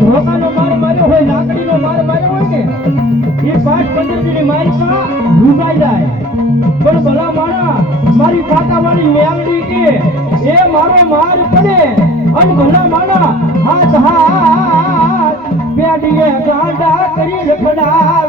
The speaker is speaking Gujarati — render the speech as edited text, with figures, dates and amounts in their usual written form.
ધોકાનો માર માર્યો હોય, લાકડીનો માર માર્યો હોય ને એ 5-15 ની મારીમાં ડૂબાઈ જાય. પણ ભલા મારા મારી પાટાવાળી મેલડી કે એ મારો માર પડે અને ભલા મારા હાથ પેડીએ ગાંડા કરી રખડા